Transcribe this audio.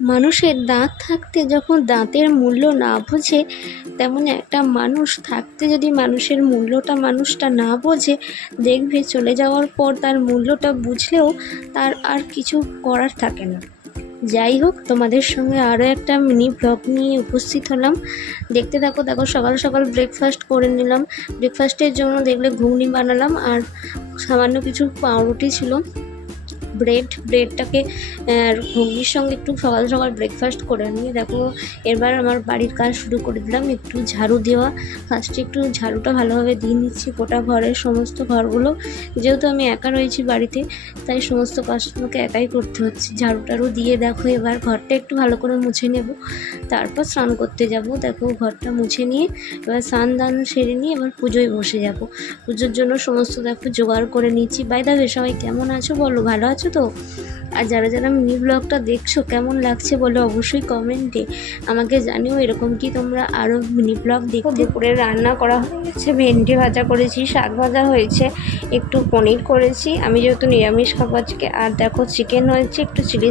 মানুষের দাঁত থাকতে যখন দাঁতের মূল্য না বোঝে, তেমন একটা মানুষ থাকতে যদি মানুষের মূল্যটা মানুষটা না বোঝে, দেখবে চলে যাওয়ার পর তার মূল্যটা বুঝলেও তার আর কিছু করার থাকে না। যাই হোক, তোমাদের সঙ্গে আরও একটা মিনি ব্লগ নিয়ে উপস্থিত হলাম। দেখতে থাকো। দেখো, সকাল সকাল ব্রেকফাস্ট করে নিলাম। ব্রেকফাস্টের জন্য দেখলে ঘুগনি বানালাম, আর সামান্য কিছু পাউরুটি ছিল, ব্রেডটাকে ঘুগনির সঙ্গে একটু সকাল সকাল ব্রেকফাস্ট করে নিয়ে দেখো এবার আমার বাড়ির কাজ শুরু করে দিলাম। একটু ঝাড়ু দেওয়া, ফার্স্টে একটু ঝাড়ুটা ভালোভাবে দিয়ে নিচ্ছি গোটা ঘরের সমস্ত ঘরগুলো। যেহেতু আমি একা রয়েছি বাড়িতে, তাই সমস্ত কাজটা আমাকে একাই করতে হচ্ছে। ঝাড়ু টাড়ু দিয়ে দেখো এবার ঘরটা একটু ভালো করে মুছে নেব, তারপর স্নান করতে যাব। দেখো ঘরটা মুছে নিয়ে এবার স্নান দান সেরে নিয়ে এবার পুজোয় বসে যাব। পুজোর জন্য সমস্ত দেখো জোগাড় করে নিচ্ছি। বাই দা ওয়ে, সবাই কেমন আছো বলো, ভালো আছো তো? আর যারা যারা মিনি ব্লগটা দেখছো কেমন লাগছে বলে অবশ্যই কমেন্টে আমাকে জানিও। এরকম কি তোমরা আরও মিনি ব্লগ দেখো। দুপুরে রান্না করা হয়েছে, ভেন্ডি ভাজা করেছি, শাক ভাজা হয়েছে, একটু পনির করেছি, আমি যেহেতু নিরামিষ খাবো আজকে। আর দেখো চিকেন হয়েছে, একটু চিলি